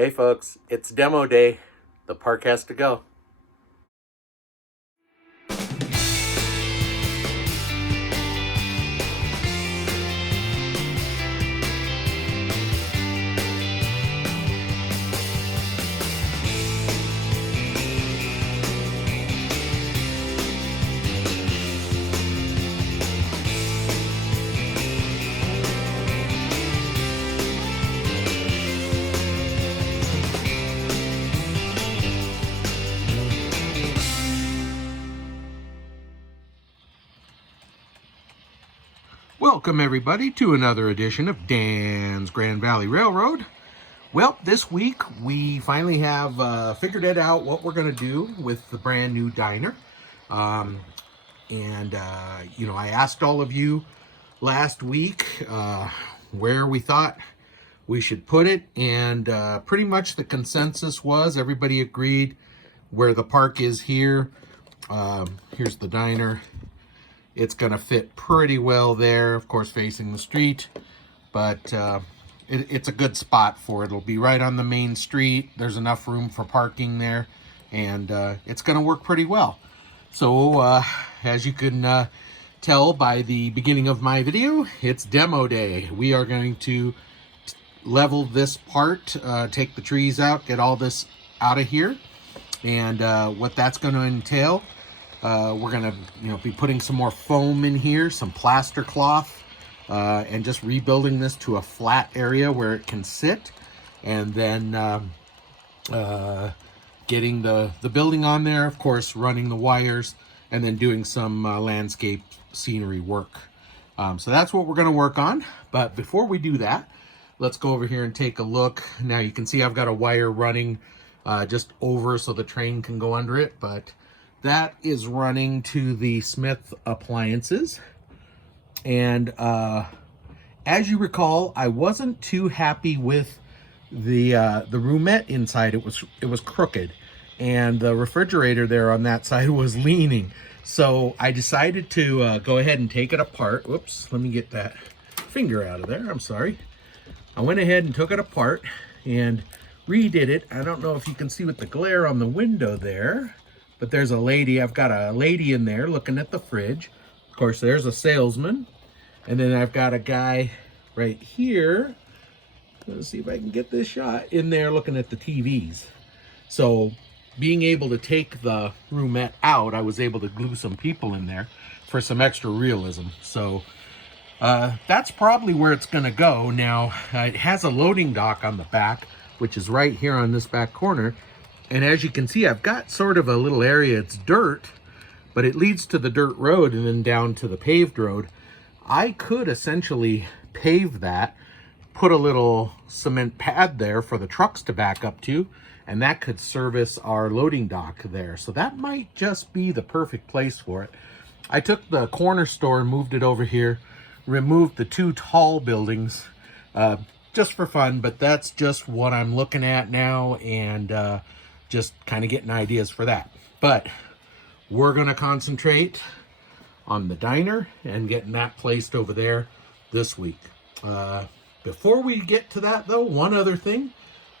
Hey folks, it's demo day. The park has to go. Welcome everybody to another edition of Dan's Grand Valley Railroad. Well, this week we finally have figured it out what we're going to do with the brand new diner. I asked all of you last week where we thought we should put it, and pretty much the consensus was everybody agreed where the park is here. Here's the diner. It's going to fit pretty well there, of course, facing the street, but it's a good spot for it. It'll be right on the main street. There's enough room for parking there, and it's going to work pretty well. So, as you can tell by the beginning of my video, it's demo day. We are going to level this part, take the trees out, get all this out of here, and what that's going to entail. We're gonna, be putting some more foam in here, some plaster cloth, and just rebuilding this to a flat area where it can sit, and then getting the building on there, of course, running the wires, and then doing some landscape scenery work. So that's what we're gonna work on. But before we do that, let's go over here and take a look. Now you can see I've got a wire running just over so the train can go under it, but that is running to the Smith Appliances. And as you recall, I wasn't too happy with the roomette inside. It was crooked, and the refrigerator there on that side was leaning. So I decided to go ahead and take it apart. Whoops, let me get that finger out of there. I'm sorry. I went ahead and took it apart and redid it. I don't know if you can see with the glare on the window there, but there's a lady. I've got a lady in there looking at the fridge. Of course, there's a salesman. And then I've got a guy right here. Let's see if I can get this shot in there looking at the TVs. So being able to take the roomette out, I was able to glue some people in there for some extra realism. So that's probably where it's going to go. Now, it has a loading dock on the back, which is right here on this back corner. And as you can see, I've got sort of a little area. It's dirt, but it leads to the dirt road and then down to the paved road. I could essentially pave that, put a little cement pad there for the trucks to back up to, and that could service our loading dock there. So that might just be the perfect place for it. I took the corner store and moved it over here, removed the two tall buildings just for fun, but that's just what I'm looking at now, and just kind of getting ideas for that. But we're going to concentrate on the diner and getting that placed over there this week. Before we get to that though, one other thing.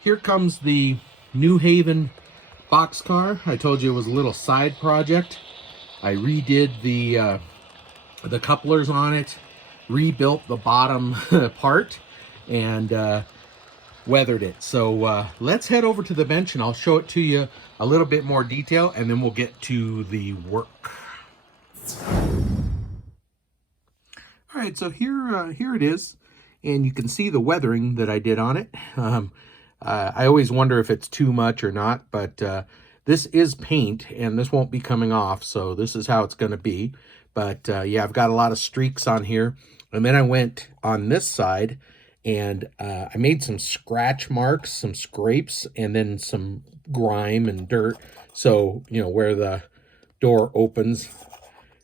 Here comes the New Haven boxcar. I told you it was a little side project. I redid the couplers on it, rebuilt the bottom part, and weathered it. So let's head over to the bench and I'll show it to you a little bit more detail, and then we'll get to the work. All right, so here it is, and you can see the weathering that I did on it. I always wonder if it's too much or not, but this is paint and this won't be coming off, so this is how it's going to be. But yeah, I've got a lot of streaks on here, and then I went on this side and I made some scratch marks, some scrapes, and then some grime and dirt. So, where the door opens,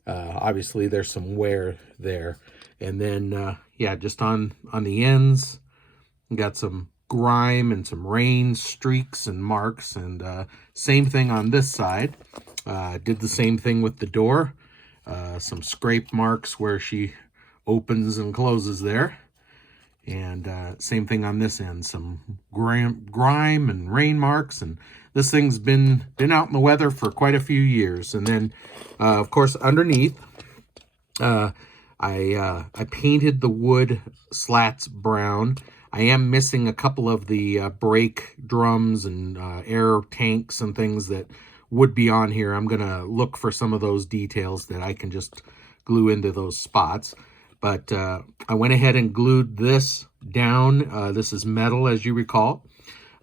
obviously there's some wear there. And then, yeah, just on the ends, got some grime and some rain streaks and marks. And same thing on this side. Did the same thing with the door. Some scrape marks where she opens and closes there. And same thing on this end, some grime and rain marks, and this thing's been out in the weather for quite a few years. And then, of course, underneath, I painted the wood slats brown. I am missing a couple of the brake drums and air tanks and things that would be on here. I'm gonna look for some of those details that I can just glue into those spots. But I went ahead and glued this down. This is metal, as you recall.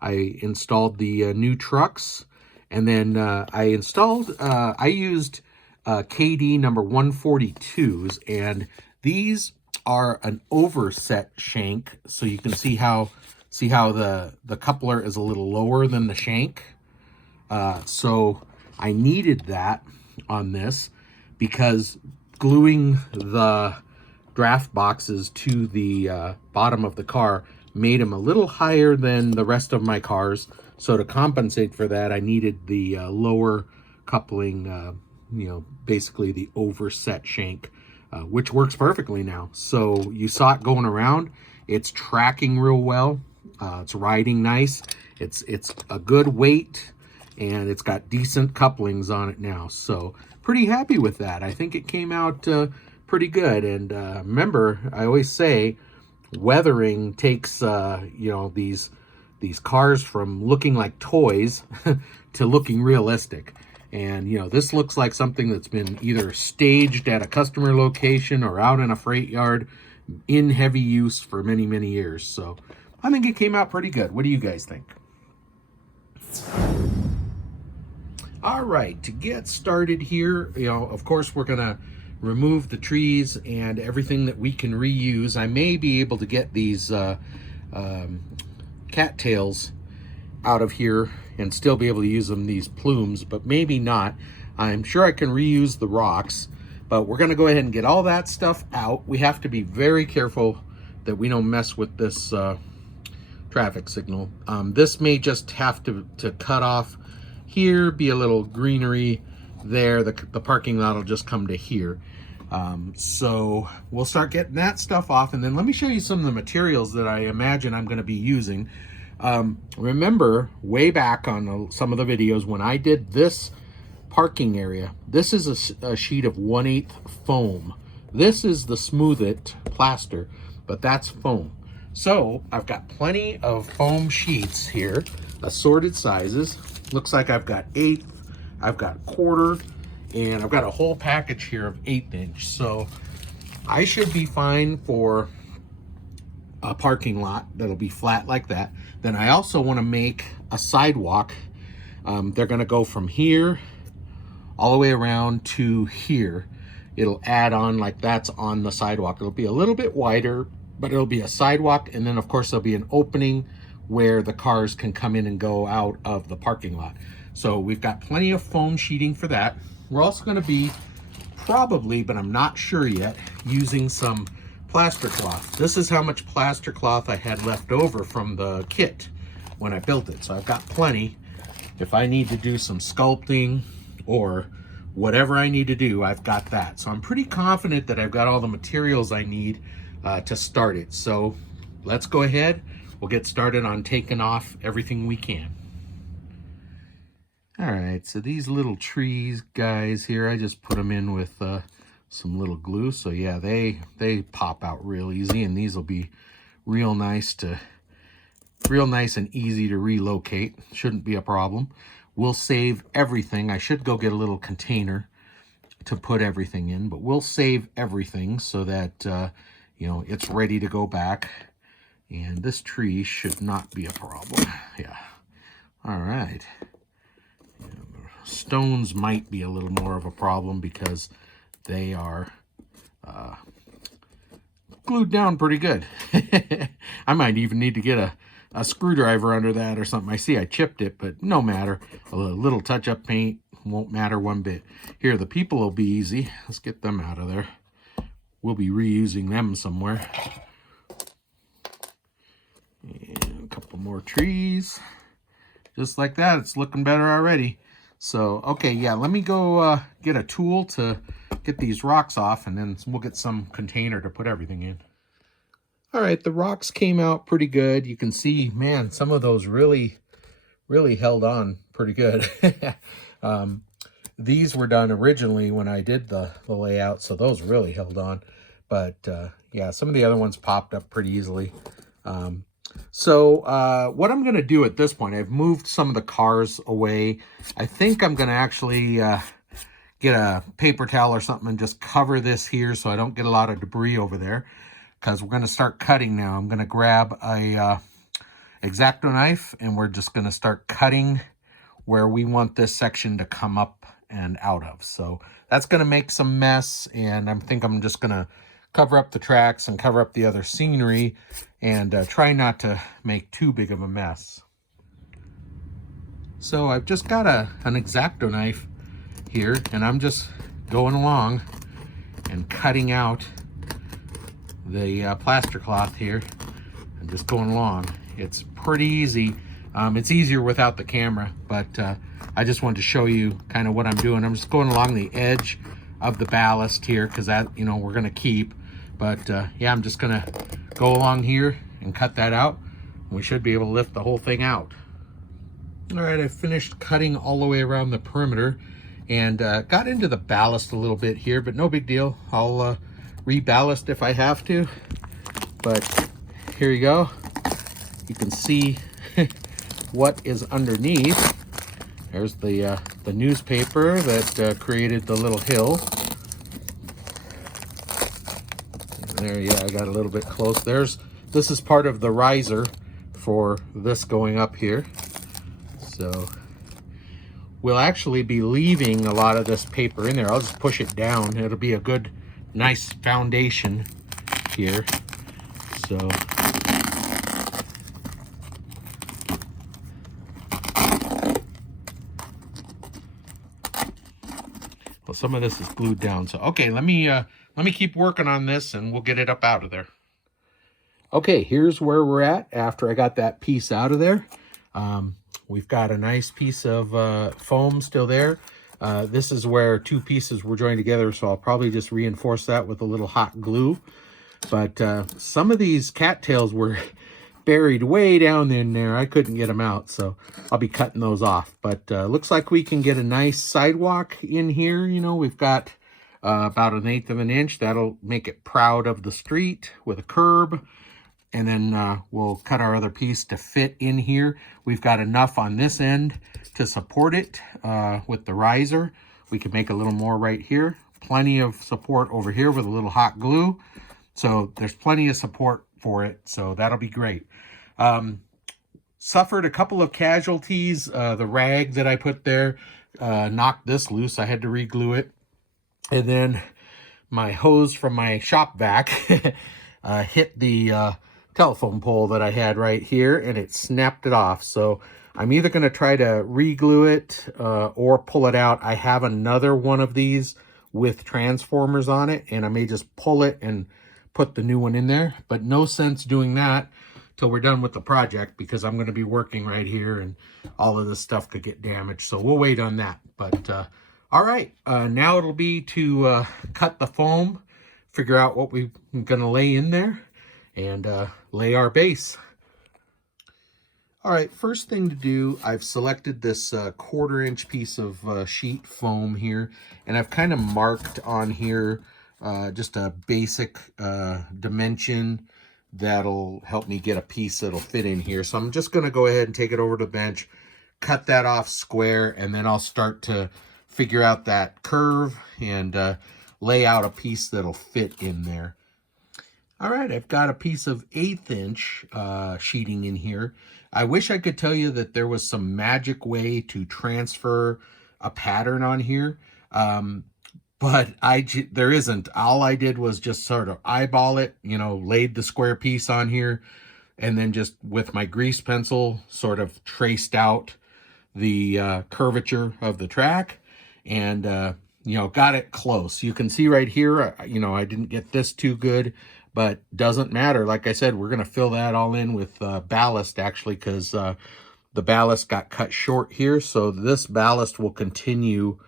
I installed the new trucks, and then I used KD number 142s, and these are an overset shank, so you can see how the coupler is a little lower than the shank. So I needed that on this because gluing the draft boxes to the bottom of the car made them a little higher than the rest of my cars. So to compensate for that, I needed the lower coupling, basically the overset shank, which works perfectly now. So you saw it going around. It's tracking real well. It's riding nice. It's a good weight, and it's got decent couplings on it now. So pretty happy with that. I think it came out pretty good. And remember, I always say weathering takes these cars from looking like toys to looking realistic. And this looks like something that's been either staged at a customer location or out in a freight yard in heavy use for many, many years. So I think it came out pretty good. What do you guys think? All right, to get started here, of course, we're gonna remove the trees and everything that we can reuse. I may be able to get these cattails out of here and still be able to use them, these plumes, but maybe not. I'm sure I can reuse the rocks, but we're gonna go ahead and get all that stuff out. We have to be very careful that we don't mess with this traffic signal. This may just have to cut off here, be a little greenery there. The parking lot will just come to here. So we'll start getting that stuff off, and then let me show you some of the materials that I imagine I'm going to be using. Remember way back on some of the videos when I did this parking area, this is a sheet of 1/8 foam. This is the Smooth It plaster, but that's foam. So I've got plenty of foam sheets here, assorted sizes. Looks like I've got 1/8, I've got 1/4, and I've got a whole package here of 1/8 inch. So I should be fine for a parking lot that'll be flat like that. Then I also want to make a sidewalk. They're going to go from here all the way around to here. It'll add on like that's on the sidewalk. It'll be a little bit wider, but it'll be a sidewalk. And then of course there'll be an opening where the cars can come in and go out of the parking lot. So we've got plenty of foam sheeting for that. We're also going to be probably, but I'm not sure yet, using some plaster cloth. This is how much plaster cloth I had left over from the kit when I built it. So I've got plenty. If I need to do some sculpting or whatever I need to do, I've got that. So I'm pretty confident that I've got all the materials I need to start it. So let's go ahead. We'll get started on taking off everything we can. All right, so these little trees guys here, I just put them in with some little glue. So yeah, they pop out real easy, and these will be real nice and easy to relocate. Shouldn't be a problem. We'll save everything. I should go get a little container to put everything in, but we'll save everything so that it's ready to go back. And this tree should not be a problem. Yeah. All right. Stones might be a little more of a problem because they are glued down pretty good. I might even need to get a screwdriver under that or something. I see I chipped it, but no matter. A little touch-up paint won't matter one bit. Here, the people will be easy. Let's get them out of there. We'll be reusing them somewhere. And a couple more trees. Just like that, it's looking better already. So, okay, yeah, let me go get a tool to get these rocks off, and then we'll get some container to put everything in. All right, the rocks came out pretty good. You can see, man, some of those really held on pretty good. These were done originally when I did the layout, so those really held on. But yeah, some of the other ones popped up pretty easily. So what I'm going to do at this point, I've moved some of the cars away. I think I'm going to actually get a paper towel or something and just cover this here so I don't get a lot of debris over there, because we're going to start cutting now. I'm going to grab a X-Acto knife and we're just going to start cutting where we want this section to come up and out of. So that's going to make some mess, and I think I'm just going to cover up the tracks and cover up the other scenery and try not to make too big of a mess. So I've just got an X-Acto knife here, and I'm just going along and cutting out the plaster cloth here and just going along. It's pretty easy. It's easier without the camera, but I just wanted to show you kind of what I'm doing. I'm just going along the edge of the ballast here because that, you know, we're going to keep. But yeah, I'm just going to go along here and cut that out. We should be able to lift the whole thing out. All right, I finished cutting all the way around the perimeter and got into the ballast a little bit here, but no big deal. I'll reballast if I have to. But here you go. You can see what is underneath. There's the newspaper that created the little hill. There, yeah, I got a little bit close. This is part of the riser for this going up here. So we'll actually be leaving a lot of this paper in there. I'll just push it down. It'll be a good, nice foundation here. So well, some of this is glued down. So okay, let me keep working on this and we'll get it up out of there. Okay, here's where we're at after I got that piece out of there. We've got a nice piece of foam still there. This is where two pieces were joined together, so I'll probably just reinforce that with a little hot glue. But some of these cattails were buried way down in there. I couldn't get them out, so I'll be cutting those off. But looks like we can get a nice sidewalk in here. You know, we've got about 1/8 of an inch. That'll make it proud of the street with a curb. And then we'll cut our other piece to fit in here. We've got enough on this end to support it with the riser. We can make a little more right here. Plenty of support over here with a little hot glue. So there's plenty of support for it. So that'll be great. Suffered a couple of casualties. The rag that I put there knocked this loose. I had to re-glue it. And then my hose from my shop vac hit the telephone pole that I had right here, and it snapped it off. So I'm either going to try to re-glue it or pull it out. I have another one of these with transformers on it, and I may just pull it and put the new one in there. But no sense doing that till we're done with the project, because I'm going to be working right here and all of this stuff could get damaged. So we'll wait on that. But all right, now it'll be to cut the foam, figure out what we're going to lay in there, and lay our base. All right, first thing to do, I've selected this 1/4 inch piece of sheet foam here, and I've kind of marked on here just a basic dimension that'll help me get a piece that'll fit in here. So I'm just going to go ahead and take it over to the bench, cut that off square, and then I'll start to figure out that curve and lay out a piece that'll fit in there. All right, I've got a piece of 1/8 inch sheeting in here. I wish I could tell you that there was some magic way to transfer a pattern on here, but there isn't. All I did was just sort of eyeball it, you know, laid the square piece on here, and then just with my grease pencil sort of traced out the curvature of the track, and you know, got it close. You can see right here, you know, I didn't get this too good, but doesn't matter. Like I said, we're going to fill that all in with ballast, actually, because the ballast got cut short here. So this ballast will continue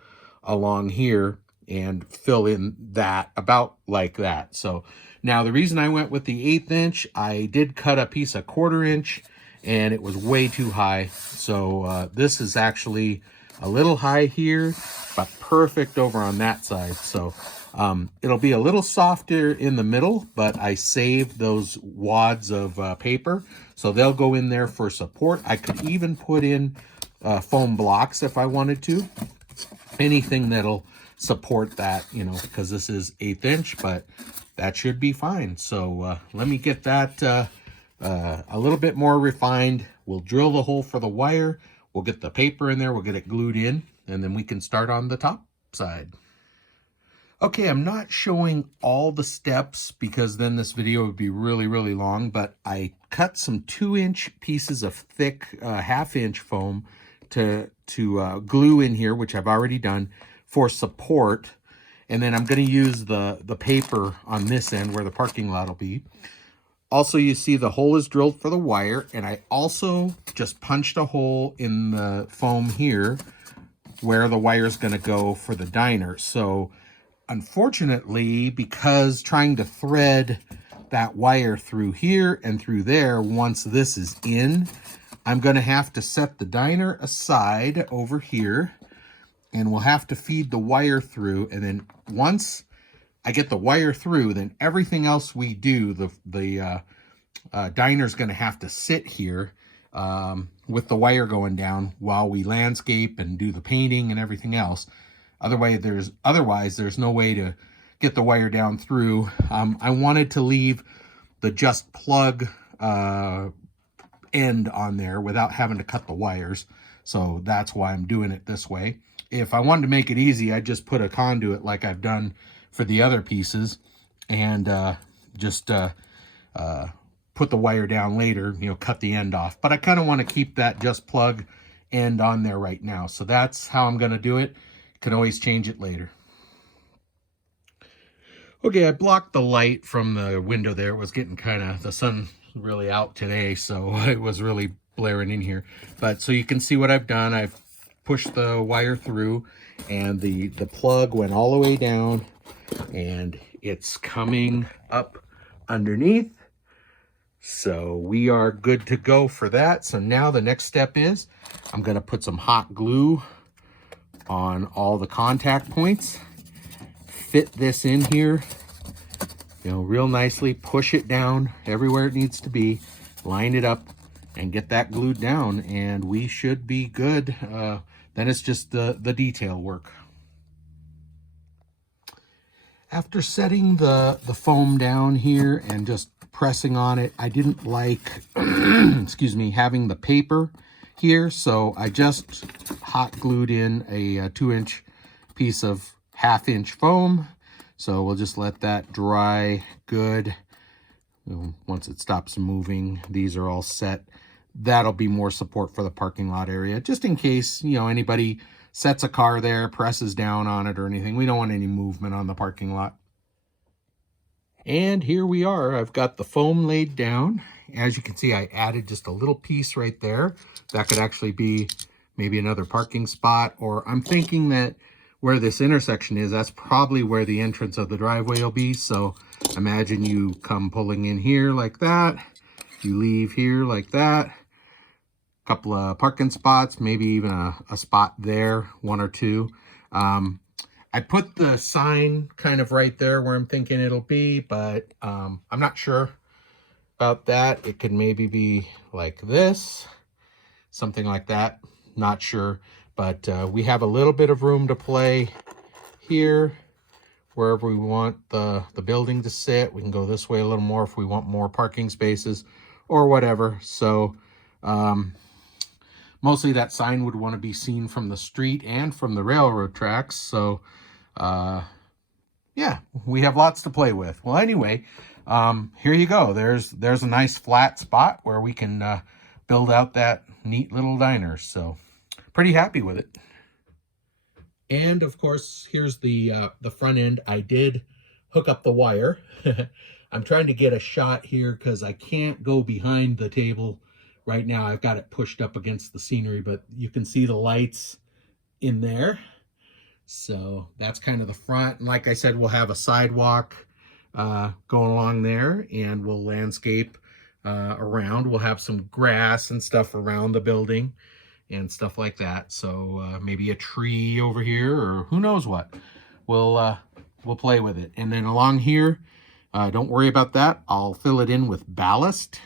along here and fill in that about like that. So Now, the reason I went with the 1/8 inch, I did cut a piece of 1/4 inch and it was way too high. So this is actually a little high here, but perfect over on that side. So it'll be a little softer in the middle, but I saved those wads of paper, so they'll go in there for support. I could even put in foam blocks if I wanted to. Anything that'll support that, you know, because this is 1/8 inch, but that should be fine. So let me get that a little bit more refined. We'll drill the hole for the wire. We'll get the paper in there. We'll get it glued in, and then we can start on the top side. Okay, I'm not showing all the steps because then this video would be really, really long, but I cut some 2-inch pieces of thick 1/2 inch foam to glue in here, which I've already done, for support. And then I'm going to use the paper on this end where the parking lot will be. Also, you see the hole is drilled for the wire, and I also just punched a hole in the foam here where the wire is going to go for the diner. So unfortunately, because trying to thread that wire through here and through there, once this is in, I'm going to have to set the diner aside over here, and we'll have to feed the wire through. And then once I get the wire through, then everything else we do, the diner's going to have to sit here with the wire going down while we landscape and do the painting and everything else. Otherwise, there's no way to get the wire down through. I wanted to leave the just plug end on there without having to cut the wires. So that's why I'm doing it this way. If I wanted to make it easy, I'd just put a conduit like I've done for the other pieces and just put the wire down later, you know, cut the end off. But I kind of want to keep that just plug end on there right now. So that's how I'm going to do it. Can always change it later. Okay, I blocked the light from the window there. It was getting kind of, the sun really out today, so it was really blaring in here. But so you can see what I've done. I've pushed the wire through, and the plug went all the way down, and it's coming up underneath. So we are good to go for that. So now the next step is I'm going to put some hot glue on all the contact points, fit this in here, you know, real nicely, push it down everywhere it needs to be, line it up, and get that glued down, and we should be good. Then it's just the detail work. After setting the foam down here and just pressing on it, I didn't like, excuse me, having the paper here, so I just hot glued in a 2-inch piece of 1/2 inch foam. So we'll just let that dry good. Once it stops moving, these are all set. That'll be more support for the parking lot area, just in case, you know, anybody sets a car there, presses down on it or anything. We don't want any movement on the parking lot. And here we are. I've got the foam laid down. As you can see, I added just a little piece right there. That could actually be maybe another parking spot, or I'm thinking that where this intersection is, that's probably where the entrance of the driveway will be. So imagine you come pulling in here like that. You leave here like that. A couple of parking spots, maybe even a spot there, 1 or 2. I put the sign kind of right there where I'm thinking it'll be, but I'm not sure about that. It could maybe be like this, something like that. Not sure, but we have a little bit of room to play here wherever we want the building to sit. We can go this way a little more if we want more parking spaces or whatever. So mostly that sign would want to be seen from the street and from the railroad tracks. So yeah, we have lots to play with. Well, anyway, here you go. There's a nice flat spot where we can build out that neat little diner. So pretty happy with it. And of course, here's the front end. I did hook up the wire. I'm trying to get a shot here because I can't go behind the table right now. I've got it pushed up against the scenery, but you can see the lights in there. So that's kind of the front. And like I said, we'll have a sidewalk going along there, and we'll landscape around. We'll have some grass and stuff around the building and stuff like that. So maybe a tree over here, or who knows what. We'll play with it. And then along here, don't worry about that. I'll fill it in with ballast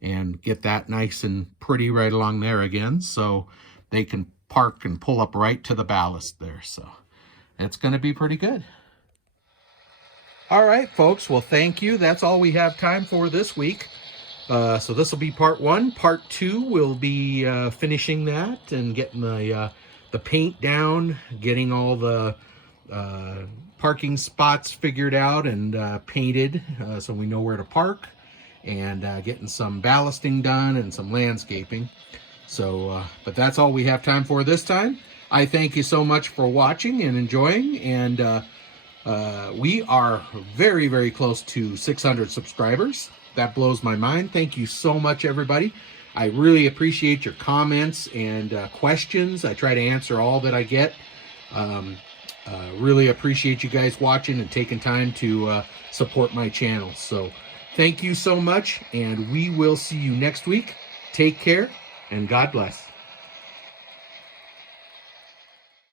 and get that nice and pretty right along there again, so they can park and pull up right to the ballast there. So it's going to be pretty good. All right, folks. Well, thank you. That's all we have time for this week. So this will be part 1. Part 2 will be finishing that and getting the paint down, getting all the parking spots figured out and painted, so we know where to park, and getting some ballasting done and some landscaping. So, but that's all we have time for this time. I thank you so much for watching and enjoying, and we are very, very close to 600 subscribers. That blows my mind. Thank you so much, everybody. I really appreciate your comments and questions. I try to answer all that I get. Really appreciate you guys watching and taking time to support my channel. So thank you so much, and we will see you next week. Take care, and God bless.